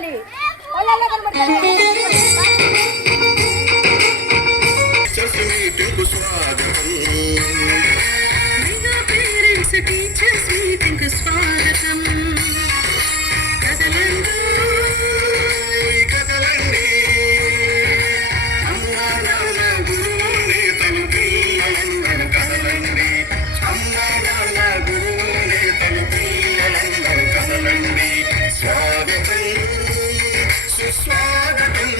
కనబడాలి. ఒళ్ళల్లో కనబడాలి. Teachers meeting స్వాగతం. కదలండి కదలండి అమ్మా నాన్న గురువు నేతలు పిల్లలందరూ కదలండి. అమ్మా నాన్న గురువు నేతలు పిల్లలందరూ కదలండి. స్వాగతం సుస్వాగతం.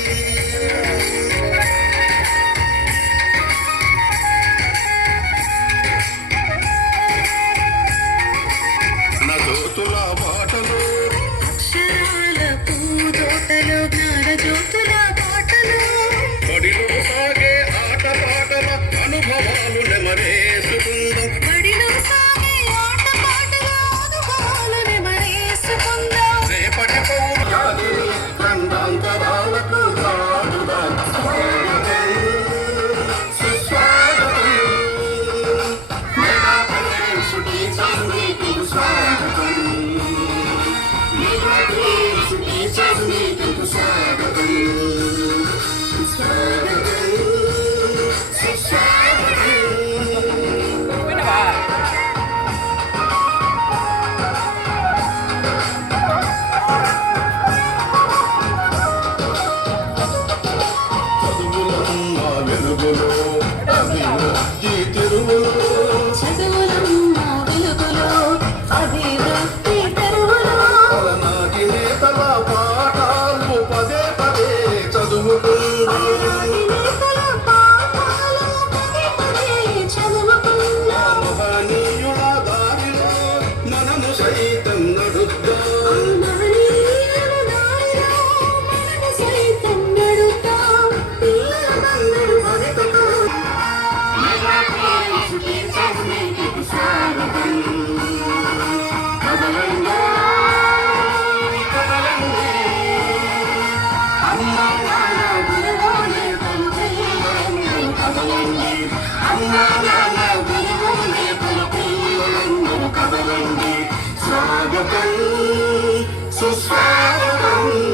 జ్యోతుల బాటలు అక్షరాల పూదోటలు జ్ఞానజ్యోతుల బాటలు బడిలో సాగే ఆట పాటల అనుభవాలు నెమరేసుకుందాం. బడిలో సాగే ఆట పాటల అనుభవాలు నెమరేసుకుందాం. రేపటి పౌరాది గ్రంథాంతరాలకు తాడుదాం. స్వాగతం సుస్వాగతం.